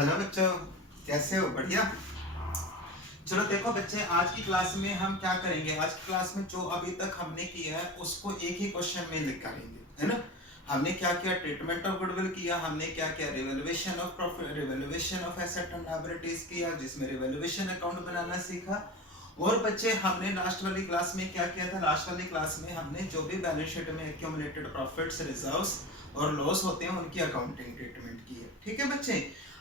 Hello बच्चों, कैसे हो? बढ़िया। चलो देखो बच्चे, आज की क्लास में हम क्या करेंगे। आज की क्लास में जो अभी तक हमने किया है उसको एक ही क्वेश्चन में लिख करेंगे, है ना। हमने क्या किया, ट्रीटमेंट ऑफ गुडविल किया, हमने क्या किया, revaluation of profit, revaluation of asset and liabilities किया, जिसमें रिवैल्यूएशन अकाउंट बनाना सीखा। और बच्चे हमने लास्ट वाली क्लास में क्या किया था, लास्ट वाली क्लास में हमने जो भी बैलेंस शीट में एक्यूमुलेटेड प्रॉफिट्स, रिजर्व्स और लॉस होते हैं उनकी अकाउंटिंग ट्रीटमेंट की है। ठीक है बच्चे,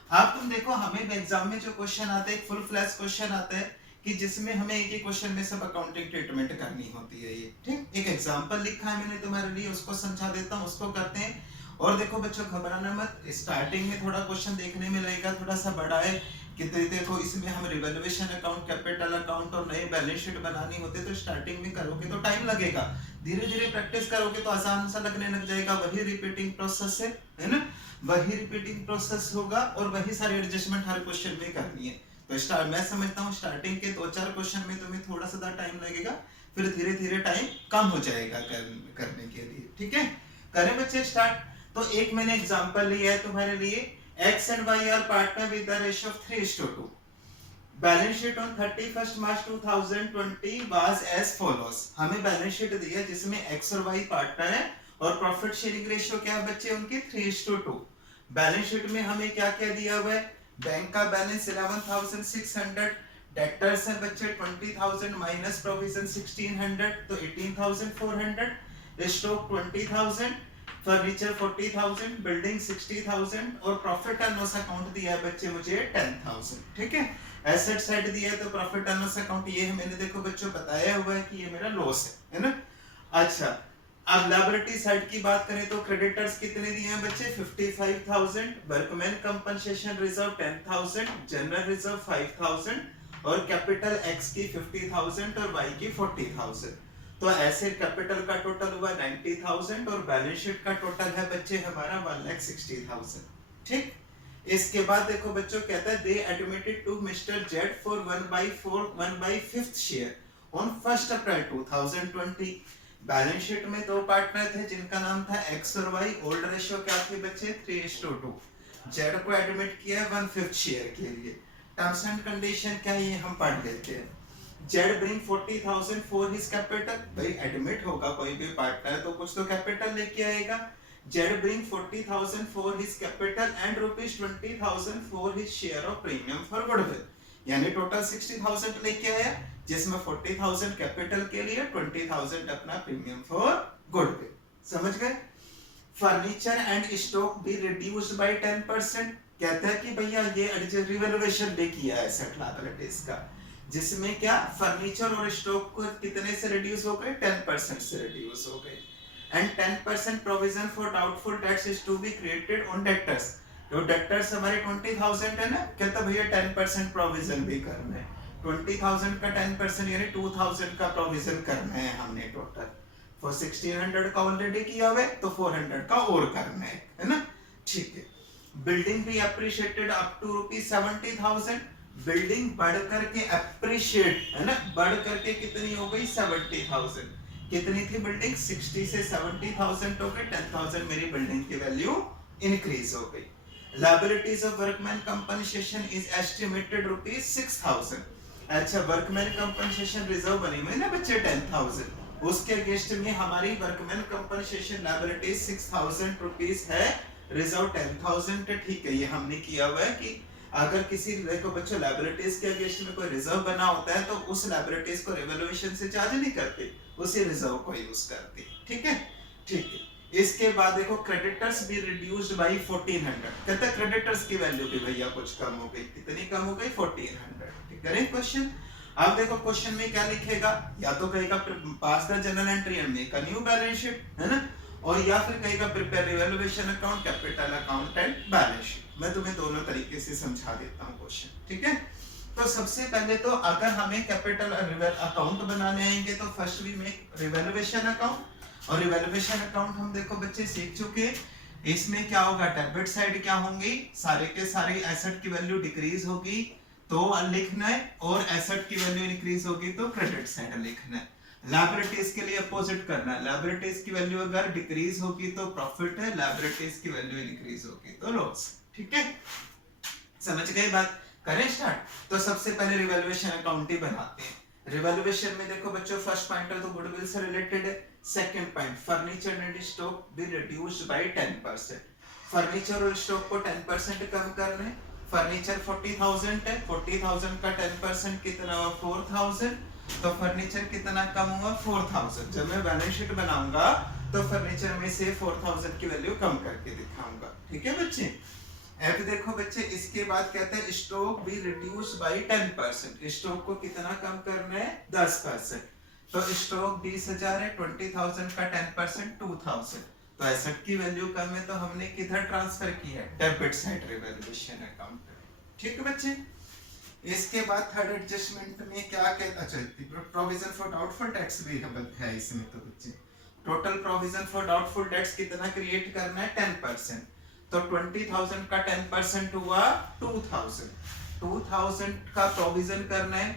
अब तुम देखो हमें एग्जाम में जो क्वेश्चन आते हैं, फुल फ्लैश क्वेश्चन आता है कि जिसमें हमें एक ही क्वेश्चन में सब अकाउंटिंग ट्रीटमेंट करनी होती है। ये ठीक, एक एग्जांपल लिखा है मैंने तुम्हारे लिए, उसको समझा देता हूँ, उसको करते हैं। और देखो बच्चों, घबराना मत, स्टार्टिंग में थोड़ा क्वेश्चन देखने में लगेगा थोड़ा सा बड़ा है कि देखो इसमें हम रिवैल्यूएशन अकाउंट, कैपिटल अकाउंट और नए बैलेंस शीट बनानी होती है, तो स्टार्टिंग में करोगे तो टाइम लगेगा। धीरे धीरे प्रैक्टिस करोगे तो आसान सा लगने लग जाएगा। वही रिपीटिंग प्रोसेस है ना, वही रिपीटिंग प्रोसेस होगा और वही सारी एडजस्टमेंट हर क्वेश्चन में करनी है। तो मैं समझता हूँ स्टार्टिंग के 2-4 क्वेश्चन में तुम्हें थोड़ा सा टाइम लगेगा, फिर धीरे धीरे टाइम कम हो जाएगा करने के लिए। ठीक है, करें बच्चे स्टार्ट। तो एक मैंने एग्जांपल लिया है तुम्हारे लिए, x and y are partner with the ratio of 3:2. Balance sheet on 31 March 2020 was as follows. हमें बैलेंस शीट दी है जिसमें x और y पार्टनर है और प्रॉफिट शेयरिंग रेशियो क्या है बच्चे उनकी 3:2। बैलेंस शीट में हमें क्या क्या दिया हुआ है, बैंक का बैलेंस 11,600, डेटर्स है बच्चे 20,000 माइनस प्रोविजन 1,600 तो 18,400, स्टॉक 20,000, फर्नीचर 40,000, बिल्डिंग 60,000 और प्रॉफिट एंड लॉस अकाउंट दिया है बच्चे मुझे 10,000। ठीक है, एसेट साइड दिया है तो प्रॉफिट एंड लॉस अकाउंट ये मैंने देखो बच्चों बताया हुआ है कि ये मेरा लॉस है ना। अच्छा, अब लायबिलिटी साइड की बात करें तो क्रेडिटर्स कितने दिए हैं बच्चे 55,000, workman compensation reserve 10,000, general reserve 5,000 और कैपिटल एक्स की 50,000 और वाई की 40,000। तो ऐसे कैपिटल का टोटल हुआ 90,000 और बैलेंस शीट का टोटल है बच्चे हमारा 1,60,000। ठीक, इसके बाद देखो बच्चों कहता है they admitted to mister Z for 1/5 share on 1 April 2020। Balance sheet में दो पार्टनर थे जिनका नाम था एक्स और वाई, ओल्ड रेशियो क्या थी बच्चे 3:2। जेड को एडमिट किया 1/5 शेयर के लिए। टर्म्स एंड कंडीशन क्या है ये हम पढ़ लेते हैं। Z bring 40,000 for his capital, भाई एडमिट होगा कोई भी पार्टनर तो कुछ तो कैपिटल लेके आएगा। Z bring 40,000 for his capital and ₹20,000 for his share of premium for goodwill, यानी टोटल 60,000 लेके आया जिसमें 40,000 कैपिटल के लिए, 20,000 अपना प्रीमियम फॉर गुडविल। समझ गए। Furniture and stock be reduced by 10%। कहता है कि भैया ये रिवैल्यूएशन ले किया है एसेट लायबिलिटीज का, जिसमें क्या फर्नीचर और स्टॉक को कितने से रिड्यूस हो गए 10% से रिड्यूस हो गए। And 10% provision for doubtful debts is to be created on debtors. तो डेटर्स हमारे 20,000 है ना, कहता भैया 10% प्रोविजन भी करना है। 20,000 का 10% यानी 2,000 का प्रोविजन करना है हमने टोटल। फॉर 1,600 का ऑलरेडी किया हुआ है तो 400 का और करना है ना। ठीक है, बिल्डिंग भी अप्रिशिएटेड अप टू ₹70,000। बिल्डिंग बढ़ करके अप्रिशिएट है ना, बढ़ करके कितनी हो गई 70,000। कितनी थी बिल्डिंग 60 से 70,000 हो गई, 10,000 मेरी बिल्डिंग की वैल्यू इंक्रीज हो गई। Liabilities of workman compensation is estimated ₹6,000। अच्छा, वर्कमैन कंपनसेशन रिजर्व बनी हुई ना बच्चे 10,000, उसके अगेंस्ट में हमारी वर्कमैन कंपनसेशन लायबिलिटी 6,000 रुपीस है, रिजर्व 10,000। ठीक है, ये हमने किया हुआ है कि अगर किसी देखो बच्चों लायबिलिटीज के अगेंस्ट में कोई रिजर्व बना होता है तो उस लायबिलिटीज को रिवैल्यूएशन से चार्ज नहीं करते, उसी रिजर्व को यूज करते। ठीक है, ठीक है। इसके बाद देखो क्रेडिटर्स भी रिड्यूस्ड बाय 1,400। कहता है क्रेडिटर्स की वैल्यू भी भैया कुछ कम हो गई, कितनी कम हो गई 1,400। ठीक है क्वेश्चन। अब देखो क्वेश्चन में क्या लिखेगा, या तो कहेगा pass the journal entry and make a new balance sheet, है ना, और या फिर कहेगा prepare revaluation account, capital account and balance sheet. मैं तुम्हें दोनों तरीके से समझा देता हूं क्वेश्चन। ठीक है, तो सबसे पहले तो अगर हमें कैपिटल अकाउंट बनाने आएंगे तो first we make revaluation account. और रिवैल्यूएशन अकाउंट हम देखो बच्चे सीख चुके, इसमें क्या होगा डेबिट साइड क्या होंगी, सारे के सारे एसेट की वैल्यू डिक्रीज होगी तो लिखना है, और एसेट की वैल्यू इंक्रीज होगी तो क्रेडिट साइड लिखना है। लायबिलिटीज के लिए अपोजिट करना है, लायबिलिटीज की वैल्यू अगर डिक्रीज होगी तो प्रॉफिट है, लायबिलिटीज की वैल्यू इंक्रीज होगी तो लॉस। ठीक है, समझ गए बात? करें स्टार्ट। तो सबसे पहले रिवैल्यूएशन अकाउंट ही बनाते हैं। रिवैल्यूएशन में देखो बच्चों, फर्स्ट पॉइंट है तो गुडविल से रिलेटेड है। Second point, furniture and stock be reduced by 10%। Furniture और स्टॉक को 10% कम करना है। फर्नीचर 40,000 है, 40,000 का 10% कितना हुआ? 4,000। तो फर्नीचर कितना कम हुआ? 4,000। जब मैं बैलेंस शीट बनाऊंगा तो फर्नीचर में से 4,000 की वैल्यू कम करके दिखाऊंगा। ठीक है बच्चे? अब देखो बच्चे, इसके बाद कहते हैं stock be reduce by 10%। Stock को कितना कम करना है? 10%। तो स्टॉक 20,000 है, 20,000 का 10% 2,000। तो एसेट की वैल्यू कम है, तो हमने किधर ट्रांसफर की है? डेबिट साइड रिवैल्यूएशन अकाउंट में। ठीक है बच्चे? इसके बाद थर्ड एडजस्टमेंट में क्या कहता? अच्छा, प्रोविजन फॉर डाउटफुल टैक्स भी है इसमें। तो बच्चे total provision for doubtful tax कितना क्रिएट करना है? 10%। तो 20,000 का 10% हुआ 2,000। 2,000 का प्रोविजन करना है।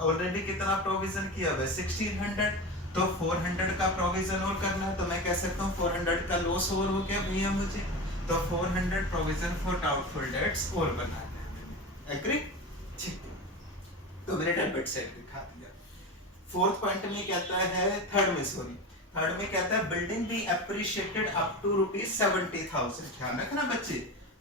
ऑलरेडी कितना प्रोविजन किया हुआ है? 1,600। तो 400 का प्रोविजन और करना है। तो मैं कह सकता हूँ 400 का लॉस और हो गया भैया मुझे। तो 400 प्रोविजन फॉर डाउटफुल डेट्स और बना है। एग्री? ठीक। तो मैंने डेबिट साइड दिखा दिया। फोर्थ पॉइंट में कहता है, थर्ड में कहता है building be appreciated up to ₹70,000। ध्यान रखना बच्चे,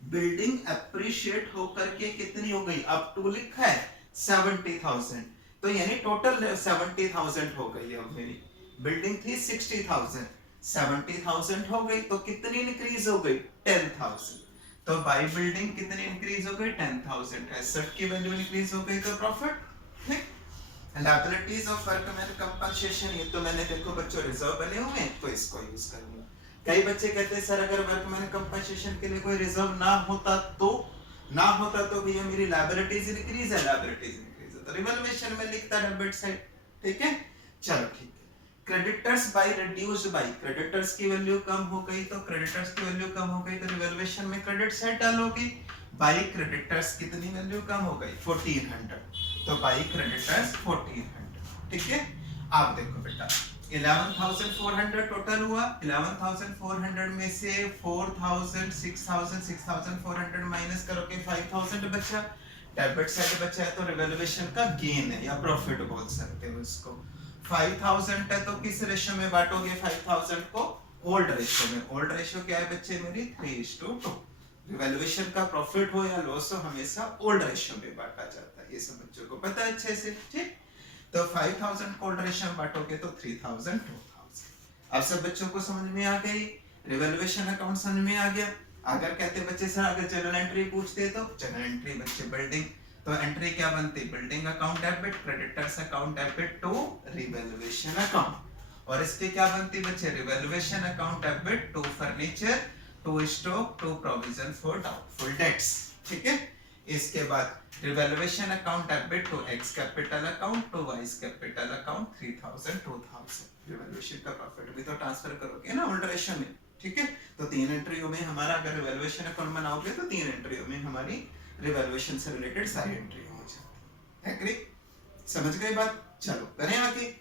बिल्डिंग एप्रिशिएट होकर के कितनी हो गई? अप टू लिखा है 70,000। तो यानी टोटल 70,000 हो गई। अब मेरी बिल्डिंग थी 60,000, 70,000 हो गई। तो कितनी इंक्रीज हो गई? 10,000। तो बाय बिल्डिंग कितनी इंक्रीज हो गई? 10,000। एसेट की वैल्यू इंक्रीज हो गई तो प्रॉफिट। ठीक। लायबिलिटीज ऑफ वर्कमैन कंपनसेशन, ये तो मैंने देखो बच्चों रिजर्व बने हुए हैं तो इसको यूज करूंगा। कई बच्चे कहते हैं सर अगर वर्कमैन कंपनसेशन के लिए कोई रिजर्व ना होता तो भैया मेरी लायबिलिटीज इंक्रीज है, तो रिवैल्यूएशन में लिखता डेबिट साइड। ठीक है? चलो ठीक है। Creditors by reduced by, creditors की वैल्यू कम हो गई, तो क्रेडिटर्स की वैल्यू कम हो गई तो रिवैल्यूएशन में क्रेडिट साइड डालोगी। बाय क्रेडिटर्स कितनी वैल्यू कम हो गई? 1,400। तो बाई क्रेडिटर्स 1,400। ठीक है? आप देखो बेटा 11,400 टोटल हुआ। 11,400 में से 4,000 6,400 माइनस करोगे 5,000 बचा। डेबिट साइड बचा है तो रिवैल्यूएशन का गेन है या प्रॉफिट बोल सकते हो इसको। 5,000 है तो किस रेशियो में बांटोगे? 5,000 को ओल्ड रेशियो में। ओल्ड रेशियो क्या है बच्चे मेरी? 3:2। रिवैल्यूएशन का प्रॉफिट हो या लॉस हो हमेशा ओल्ड रेशियो में बांटा जाता है, ये सब बच्चों को पता है अच्छे से। ठीक? तो 5,000 को ओल्ड रेशियो में बांटोगे तो 3,000 2,000। अब सब बच्चों को समझ में आ गई? रिवैल्यूएशन अकाउंट समझ में आ गया? अगर कहते बच्चे सर अगर जनरल एंट्री पूछते तो जनरल एंट्री बच्चे बिल्डिंग, तो एंट्री क्या बनती? Building account debit, creditors account debit to revaluation account. और इसके क्या बनती बच्चे? Revaluation account debit to furniture to stock to provision for doubtful debts. ठीक है? इसके बाद revaluation account debit to X capital account to Y's capital account 3,000 2,000। Revaluation का प्रॉफिट भी तो ट्रांसफर करोगे ना ओल्ड रेशियो में। ठीक है? तो 3 एंट्रियों में हमारा अगर रिवैल्यूएशन अकाउंट बनाओगे तो 3 एंट्रियों में हमारी रिवैल्यूएशन से रिलेटेड सारी एंट्री हो जाती है। एग्री? समझ गए बात? चलो करें आगे।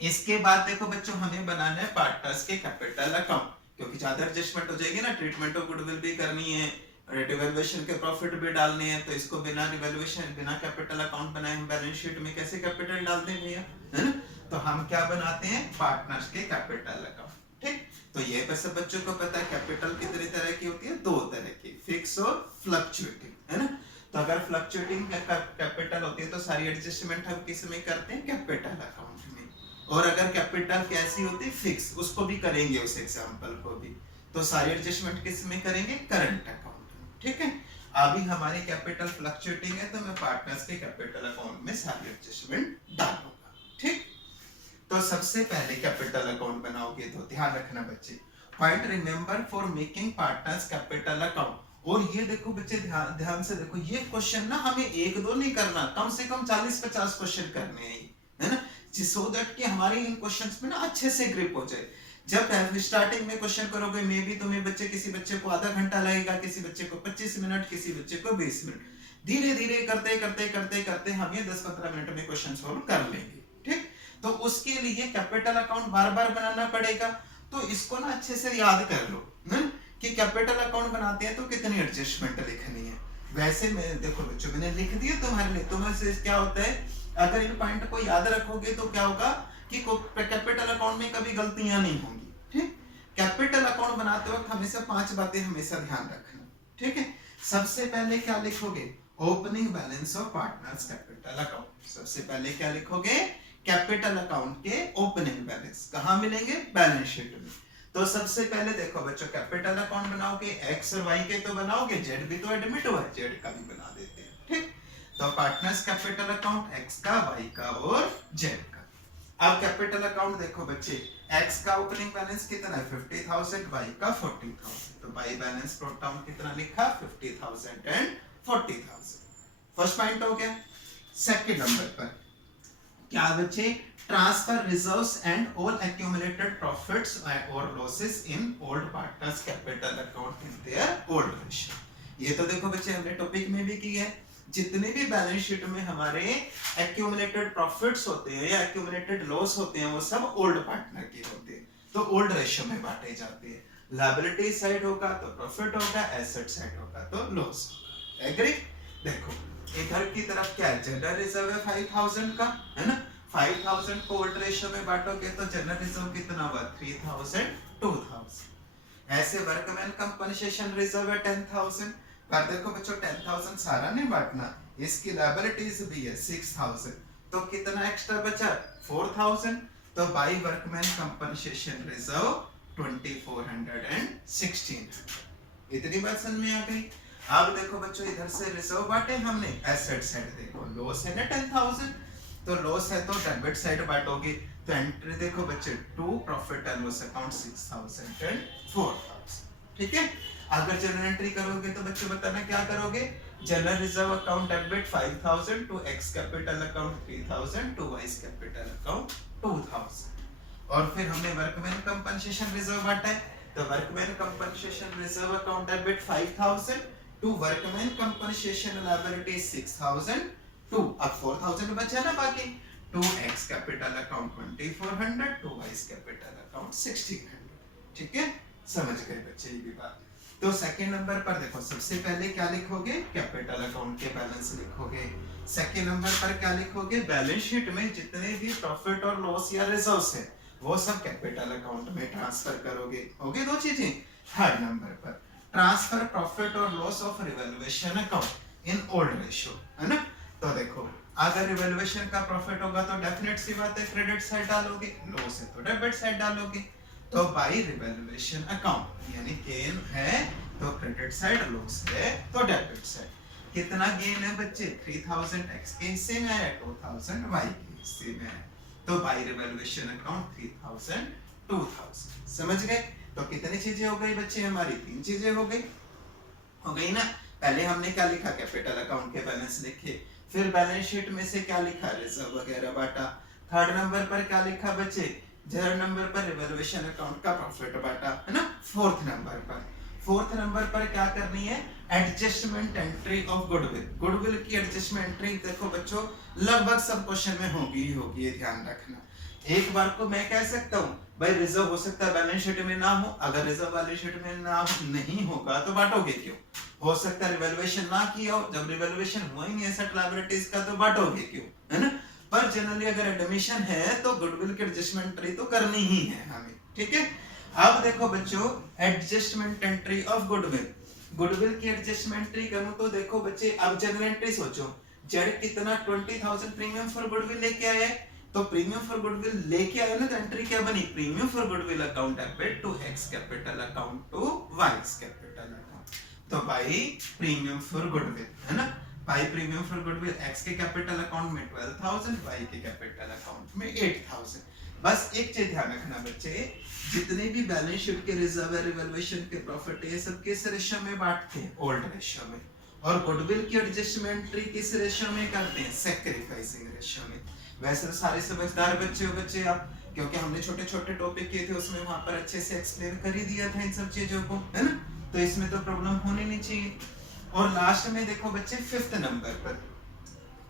इसके बाद देखो बच्चों हमें बनाना है पार्टनर्स के कैपिटल अकाउंट, क्योंकि ज्यादा एडजस्टमेंट हो जाएगी ना, ट्रीटमेंट ऑफ गुडविल भी करनी है, रिवैल्यूएशन के प्रॉफिट भी डालने हैं। तो इसको बिना रिवैल्यूएशन बिना कैपिटल अकाउंट बनाए हम बैलेंस शीट में कैसे कैपिटल डाल दें भैया? है ना? तो हम क्या बनाते हैं? पार्टनर्स के कैपिटल अकाउंट। ठीक? तो ये बस बच्चों को पता है कैपिटल कितनी तरह की होती है? 2 तरह की, फिक्स और फ्लक्चुएटिंग। है ना? तो अगर फ्लक्चुएटिंग कैपिटल होती है तो सारी एडजस्टमेंट हम किस में करते हैं? कैपिटल अकाउंट में। और अगर कैपिटल कैसी होती है? फिक्स, उसको भी करेंगे उस एग्जांपल को भी। तो सारी एडजस्टमेंट किस में करेंगे? करंट अकाउंट में। ठीक है? अभी हमारी कैपिटल फ्लक्चुएटिंग है तो मैं पार्टनर्स के कैपिटल अकाउंट में सारी एडजस्टमेंट डालूंगा। ठीक? तो सबसे पहले कैपिटल अकाउंट बनाओगे तो ध्यान रखना बच्चे, point remember for making partners capital account. और ये देखो बच्चे ध्यान से देखो, ये क्वेश्चन ना हमें 1-2 नहीं करना, कम से कम 40-50 क्वेश्चन करने हैं, है ना? सो दैट कि हमारे इन क्वेश्चंस में ना अच्छे से ग्रिप हो जाए। जब स्टार्टिंग में क्वेश्चन करोगे मे भी तुम्हें बच्चे किसी बच्चे को आधा घंटा लगेगा, किसी बच्चे को 25 मिनट, किसी बच्चे को 20 मिनट। धीरे धीरे करते करते करते करते हम ये 10-15 मिनट में क्वेश्चन सॉल्व कर लेंगे। ठीक? तो उसके लिए कैपिटल अकाउंट बार बार बनाना पड़ेगा। तो इसको ना अच्छे से याद कर लो कि कैपिटल अकाउंट बनाते हैं तो कितनी एडजस्टमेंट लिखनी है। वैसे मैं देखो बच्चों मैंने लिख दिया तुम्हारे लिए, तुम्हारे से क्या होता है अगर इन पॉइंट को याद रखोगे तो क्या होगा कि कैपिटल अकाउंट में कभी गलतियां नहीं होंगी। ठीक, कैपिटल अकाउंट बनाते वक्त हमेशा 5 बातें हमेशा ध्यान रखना। ठीक है, सबसे पहले क्या लिखोगे, opening balance of partners capital account. सबसे पहले क्या लिखोगे, कैपिटल अकाउंट के ओपनिंग बैलेंस कहां मिलेंगे, बैलेंस शीट में। तो सबसे पहले देखो बच्चों कैपिटल अकाउंट बनाओगे, एक्स और वाई के तो बनाओगे, जेड भी तो एडमिट हुआ है, जेड का भी बना देते हैं। ठीक, तो पार्टनर्स कैपिटल अकाउंट एक्स का, वाई का और जेड का। अब कैपिटल अकाउंट देखो बच्चे, एक्स का ओपनिंग बैलेंस कितना है 50,000, वाई का 40,000, तो वाई बैलेंस ब्रॉट डाउन कितना लिखा 50,000 एंड 40,000। फर्स्ट पॉइंट हो गया। सेकंड नंबर पर क्या बच्चे, transfer reserves and all accumulated profits और losses in old partners capital account in their old ratio. ये तो देखो बच्चे हमने टॉपिक में भी किया है, जितने भी बैलेंस शीट में हमारे एक्यूमुलेटेड प्रॉफिट्स होते हैं या एक्यूमुलेटेड लॉस होते हैं वो सब ओल्ड पार्टनर के होते हैं, तो ओल्ड रेशियो में बांटे जाते हैं। लायबिलिटी साइड होगा तो प्रॉफिट होगा, एसेट साइड होगा तो लॉस होगा। एग्री? देखो इधर की तरफ क्या है, जनरल रिजर्व है 5,000 का, है ना, 5,000 को ओल्ड रेशियो में बांटोगे तो जनरल रिजर्व कितना हुआ 3,000, 2,000। ऐसे वर्कमैन कंपनसेशन रिजर्व है 10,000, पर देखो बच्चों 10,000 सारा नहीं बांटना, इसकी लायबिलिटीज भी है 6,000, तो कितना एक्स्ट्रा बचा 4,000, तो by workman compensation reserve 2,400 and 1,600। इतनी बात समझ में आ गई। अब देखो बच्चों इधर से रिजर्व बांटे हमने, एसेट साइड देखो लॉस है ना 10,000, तो लॉस है तो डेबिट साइड बांटोगे, तो एंट्री देखो बच्चे 2, profit and loss account 6,000 and 4,000। ठीक है, अगर जनरल एंट्री करोगे तो बच्चे बताना क्या करोगे, general reserve account debit 5,000 to X capital account 3,000 to Y's capital account 2,000। और फिर हमने वर्कमैन कंपनसेशन रिजर्व बांटा है, तो workman compensation reserve account debit 5,000 to workman compensation liability 6,000 to, अब 4,000 बचा ना बाकी, to X capital account 2,400 to Y's capital account 1,600। ठीक है, समझ गए बच्चे ये भी बात। तो सेकंड नंबर पर देखो सबसे पहले क्या लिखोगे, कैपिटल अकाउंट के बैलेंस लिखोगे। सेकंड नंबर पर क्या लिखोगे, बैलेंस शीट में जितने भी प्रॉफिट और लॉस या रिजर्व्स है वो सब कैपिटल अकाउंट में ट्रांसफर करोगे। हो गई दो चीजें। थर्ड नंबर पर ट्रांसफर प्रॉफिट और loss of revaluation account in old ratio, है ना। तो देखो अगर रिवैल्यूएशन का प्रॉफिट होगा तो डेफिनेट सी बात है क्रेडिट साइड डालोगे, लॉस है तो डेबिट साइड डालोगे। तो बाय रिवैल्यूएशन अकाउंट यानी गेन है तो क्रेडिट साइड, लॉस है तो डेबिट साइड। कितना गेन है बच्चे 3,000 एक्स के हिस्से में है, 2,000 वाई के हिस्से में है, तो बाय रिवैल्यूएशन अकाउंट 3,000, 2,000। समझ गए? तो कितनी चीजें हो गई बच्चे हमारी, 3 चीजें हो गई ना। पहले हमने क्या लिखा, कैपिटल अकाउंट के बैलेंस लिखे, फिर बैलेंस शीट में से क्या लिखा, रिजर्व वगैरह बांटा। थर्ड नंबर पर क्या लिखा बच्चे, थर्ड नंबर पर रिवैल्यूएशन अकाउंट का प्रॉफिट बांटा, है ना। फोर्थ नंबर पर क्या करनी है, adjustment entry of goodwill. Goodwill की एडजस्टमेंट एंट्री देखो बच्चों लगभग सब क्वेश्चन में होगी ही होगी, ये ध्यान रखना। एक बार को मैं कह सकता हूँ भाई रिजर्व हो सकता है बैलेंस शीट में ना हो, अगर रिजर्व बैलेंस शीट में ना नहीं होगा तो बांटोगे क्यों। हो सकता है रिवैल्यूएशन ना किया हो, जब रिवैल्यूएशन हुआ ही नहीं एसेट लायबिलिटीज का तो बांटोगे क्यों, है ना। पर जनरली अगर एडमिशन है तो गुडविल की एडजस्टमेंट एंट्री तो करनी ही है हमें। ठीक है, अब देखो बच्चों adjustment entry of goodwill. Goodwill की एडजस्टमेंट एंट्री करूं तो देखो बच्चे अब जनरल एंट्री सोचो, जेड कितना 20,000 प्रीमियम फॉर गुडविल लेके आया है, तो प्रीमियम फॉर गुडविल लेके आया ना, तो एंट्री क्या बनी, premium for goodwill account debit to X capital account to Y's capital account. तो बाय प्रीमियम फॉर गुडविल, है ना, by premium for goodwill X के कैपिटल अकाउंट में 12,000, वाई के कैपिटल अकाउंट में 8,000। बस एक चीज ध्यान रखना बच्चे, जितने भी बैलेंस शीट के रिजर्व रिवैल्यूएशन के प्रॉफिट ये सब किस रेशियो में बांटते हैं, ओल्ड रेशियो में, और गुडविल की एडजस्टमेंट एंट्री किस रेशियो में करते हैं, सैक्रिफाइसिंग रेशियो में। वैसे तो सारे समझदार बच्चे हो बच्चे आप, क्योंकि हमने छोटे छोटे टॉपिक किए थे उसमें वहां पर अच्छे से एक्सप्लेन कर ही दिया था इन सब चीजों को, है ना, तो इसमें तो प्रॉब्लम होनी नहीं चाहिए। और लास्ट में देखो बच्चे फिफ्थ नंबर पर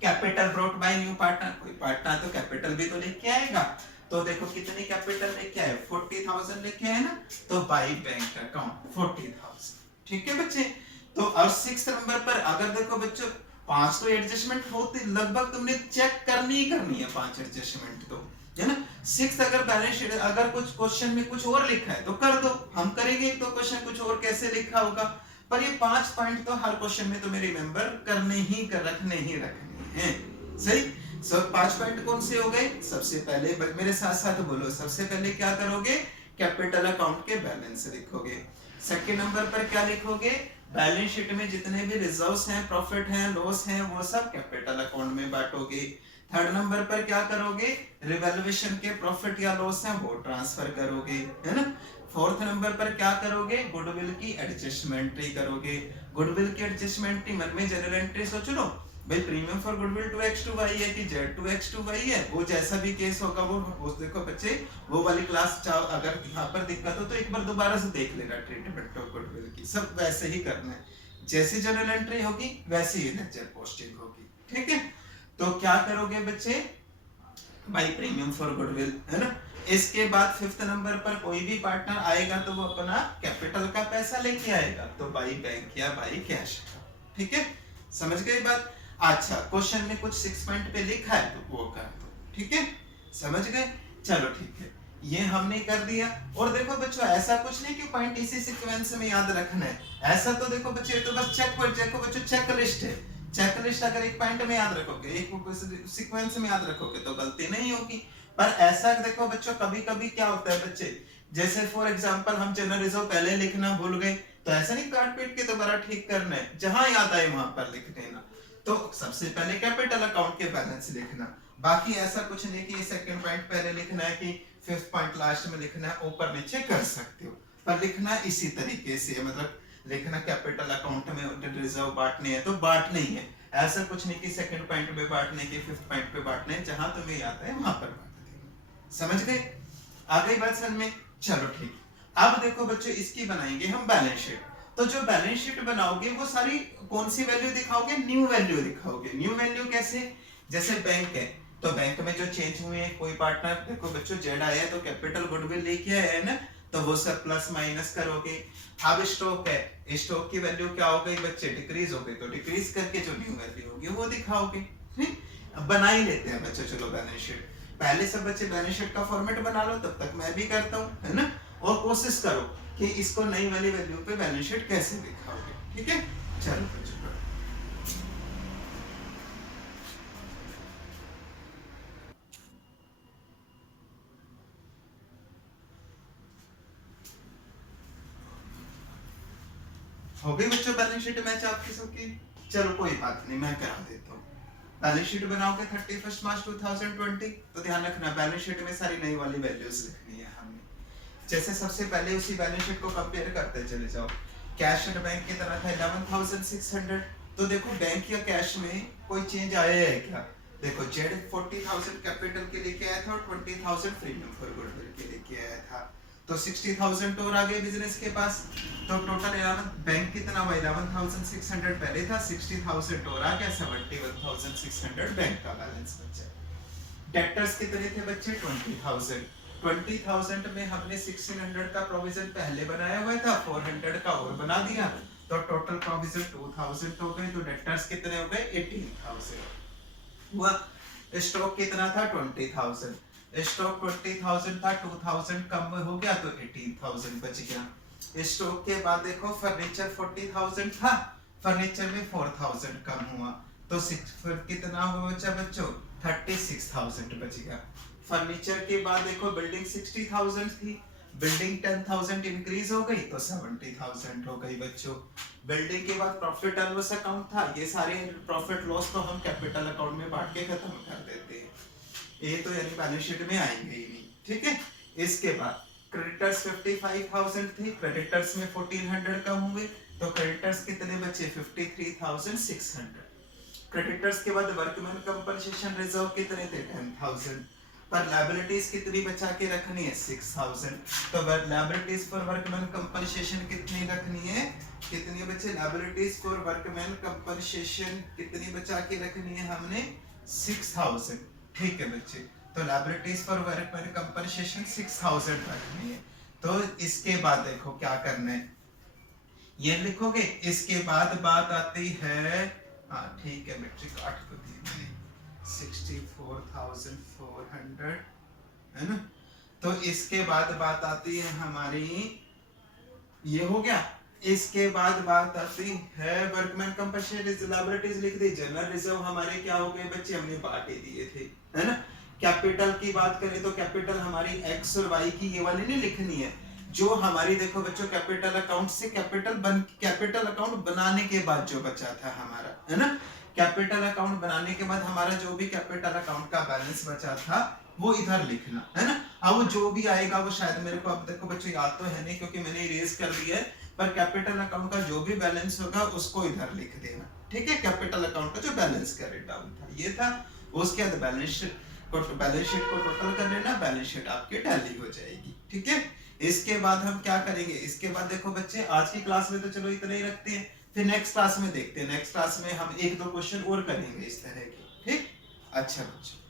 capital brought by new partner, कोई पार्टनर तो कैपिटल भी तो लेके आएगा, तो देखो कितनी कैपिटल लेके आए 40,000 लेके आए ना, तो बाय बैंक अकाउंट 40,000। ठीक है बच्चे, तो और 6 नंबर पर अगर देखो बच्चों 5 तो एडजस्टमेंट होती लगभग तुमने चेक करनी ही करनी है, 5 एडजस्टमेंट तो है ना। 6 अगर बैलेंस शीट अगर कुछ क्वेश्चन में कुछ और लिखा है तो कर दो, हम करेंगे तो क्वेश्चन कुछ और कैसे लिखा होगा, पर ये 5 पॉइंट तो हर क्वेश्चन में तुम्हें रिमेंबर करने ही रखने हैं। सही। सब 5 पॉइंट कौन से हो गए? सबसे पहले मेरे साथ साथ बोलो, सबसे पहले क्या करोगे? कैपिटल अकाउंट के बैलेंस लिखोगे। सेकंड नंबर पर क्या लिखोगे? बैलेंस शीट में जितने भी रिजर्व्स हैं, प्रॉफिट हैं, लॉस हैं, वो सब कैपिटल अकाउंट में बांटोगे। थर्ड नंबर पर क्या करोगे? रिवैल्यूएशन के प्रॉफिट या लॉस हैं वो ट्रांसफर करोगे, है ना। फोर्थ नंबर पर क्या करोगे? गुडविल की एडजस्टमेंट करोगे। गुडविल की एडजस्टमेंट मन में जनरल एंट्री सोच लो भाई, premium for goodwill 2x to y है कि z 2x to y है, वो जैसा भी केस होगा वो देखो बच्चे, वो वाली क्लास चाहो अगर यहाँ पर दिक्कत हो तो एक बार दोबारा से देख लेना ट्रीटमेंट ऑफ गुडविल की, सब वैसे ही करना है, जैसी जनरल एंट्री होगी वैसी ही लेक्चर पोस्टिंग होगी, ठीक है। तो क्या करोगे बच्चे? भाई प्रीमियम फॉर गुडविल, है ना। इसके बाद फिफ्थ नंबर पर कोई भी पार्टनर आएगा तो वो अपना कैपिटल का पैसा लेके आएगा, तो बाई बैंक या बाई कैश, ठीक है, समझ गए बात। अच्छा, क्वेश्चन में कुछ 6 पॉइंट पे लिखा है तो वो कर दो, ठीक है, समझ गए। चलो ठीक है, ये हमने कर दिया। और देखो बच्चों, ऐसा कुछ नहीं कि पॉइंट इसी सीक्वेंस में याद रखना है, ऐसा तो देखो बच्चों, तो बस देखो बच्चों चेकलिस्ट है, चेकलिस्ट अगर एक पॉइंट में याद रखोगे, एक सीक्वेंस में याद रखोगे तो गलती नहीं होगी। पर ऐसा देखो बच्चों, कभी कभी क्या होता है बच्चे, जैसे फॉर एग्जांपल हम जनरल रिजर्व पहले लिखना भूल गए, तो ऐसा नहीं काट पीट के दोबारा ठीक करना है, जहां याद आए वहां पर लिख देना। तो सबसे पहले कैपिटल अकाउंट के बैलेंस लिखना, बाकी ऐसा कुछ नहीं कि सेकंड पॉइंट पहले लिखना है कि फिफ्थ पॉइंट लास्ट में लिखना है, ऊपर नीचे कर सकते हो, पर लिखना इसी तरीके से, मतलब लिखना कैपिटल अकाउंट में रिजर्व बांटने हैं तो बांटने ही है, ऐसा कुछ नहीं कि सेकंड पॉइंट पे बांटने के फिफ्थ पॉइंट पे बांटने हैं, जहां तुम्हें याद है वहां पर बांट देना, समझ गए। आ गई बात समझ में? चलो ठीक। अब देखो बच्चों, इसकी बनाएंगे हम बैलेंस शीट। तो जो बैलेंस शीट बनाओगे वो सारी कौन सी वैल्यू दिखाओगे? न्यू वैल्यू दिखाओगे। न्यू वैल्यू कैसे? जैसे बैंक है तो बैंक में जो चेंज हुए हैं, कोई पार्टनर देखो बच्चों जेड आया है तो कैपिटल गुडविल लेके आया है ना, तो वो सब प्लस माइनस करोगे। अब स्टॉक है, स्टॉक की वैल्यू क्या हो गई बच्चे? डिक्रीज हो गई, तो डिक्रीज करके जो न्यू वैल्यू होगी वो दिखाओगे। बना ही लेते हैं बच्चों, चलो बैलेंस शीट। पहले सब बच्चे बैलेंस शीट का फॉर्मेट बना लो, तब तक मैं भी करता हूँ, है ना, और कोशिश करो कि इसको नई वाली वैल्यू पे बैलेंस शीट कैसे दिखाओगे, ठीक है। चलो बच्चों, हो गई बच्चों बैलेंस शीट मैच आपकी सबकी? चलो कोई बात नहीं, मैं करा देता हूँ। बैलेंस शीट बनाओगे 31 मार्च 2020, तो ध्यान रखना बैलेंस शीट में सारी नई वाली वैल्यूज लिखनी है हमने। जैसे सबसे पहले उसी बैलेंस शीट को कंपेयर करते चले जाओ। कैश एंड बैंक की तरह था 11,600, तो देखो बैंक या कैश में कोई चेंज आया है क्या? देखो जेड 40,000 कैपिटल के लेके आया था और 20,000 प्रीमियम फॉर गुडविल के लेके आया था, तो 60,000 और आ गए बिजनेस के पास। तो टोटल 11 बैंक कितना हुआ? 11,600 पहले था, 60,000 और आ गया, 71,600 बैंक का बैलेंस बचा। डेटर्स कितने थे बच्चे? 20,000। 20,000 में हमने 1600 का प्रोविजन पहले बनाया हुआ था, 400 का और बना दिया, तो टोटल प्रोविजन 2,000 हो गए। तो डेटर्स कितने हो गए? 18,000 हुआ। स्टॉक कितना था? 20,000। स्टॉक 20,000 था, 2,000 कम हो गया तो 18,000 बच गया। स्टॉक के बाद देखो फर्नीचर 40,000 था, फर्नीचर में 4,000 कम हुआ, तो फिर कितना हुआ बचा बच्चों? 36,000 बच गया। फर्नीचर के बाद देखो बिल्डिंग 60,000 थी, बिल्डिंग 10,000 इंक्रीज हो गई तो 70,000 हो गई बच्चों। बिल्डिंग के बाद प्रॉफिट एंड लॉस अकाउंट था, ये सारे प्रॉफिट लॉस तो हम कैपिटल अकाउंट में बांट के खत्म कर देते हैं, ये तो यानी बैलेंस शीट में आएंगे ही नहीं, ठीक है। इसके बाद क्रेडिटर्स 55,000 थे, क्रेडिटर्स में 1,400 कम हुए, तो क्रेडिटर्स कितने बचे? 53,600। क्रेडिटर्स के बाद वर्कमैन कंपनसेशन रिजर्व कितने थे? 10,000। पर लायबिलिटीज कितनी बचा के रखनी है? 6,000। तो लायबिलिटीज फॉर वर्कमैन कंपनसेशन कितनी रखनी है? कितनी बचे? लायबिलिटीज फॉर वर्कमैन कंपनसेशन कितनी बचा के रखनी है हमने? 6,000, ठीक है बच्चे। तो लायबिलिटीज फॉर वर्कमैन कंपनसेशन 6,000 रखनी है। तो इसके बाद देखो क्या करना है, ये लिखोगे। इसके बाद बात आती है, हाँ ठीक है, मेट्रिक 8 को दी मैंने 64,400, है ना। तो इसके बाद बात आती है हमारी, ये हो गया। इसके बाद बात आती है वर्कमैन कंपनसेशन लायबिलिटीज लिख दी। जनरल रिजर्व हमारे क्या हो गए बच्चे, हमने बांटे दिए थे, है ना। कैपिटल की बात करें तो कैपिटल हमारी एक्स और वाई की ये वाली नहीं लिखनी है, जो हमारी देखो बच्चों कैपिटल अकाउंट से कैपिटल अकाउंट बनाने के बाद जो बचा था हमारा, है ना। कैपिटल अकाउंट बनाने के बाद हमारा जो भी कैपिटल अकाउंट का बैलेंस बचा था वो इधर लिखना, है ना। अब जो भी आएगा वो शायद मेरे को अब देखो बच्चों याद तो है नहीं क्योंकि मैंने इरेज कर दिया है, पर कैपिटल अकाउंट का जो भी बैलेंस होगा उसको इधर लिख देना, ठीक है। कैपिटल अकाउंट का जो बैलेंस कैरिड डाउन था ये था। उसके बाद बैलेंस शीट को टोटल कर लेना, बैलेंस शीट आपकी टैली हो जाएगी, ठीक है। इसके बाद हम क्या करेंगे, इसके बाद देखो बच्चे आज की क्लास में तो चलो इतना ही रखते हैं, फिर नेक्स्ट क्लास में देखते हैं। नेक्स्ट क्लास में हम 1-2 क्वेश्चन और करेंगे इस तरह के, ठीक। अच्छा बच्चों।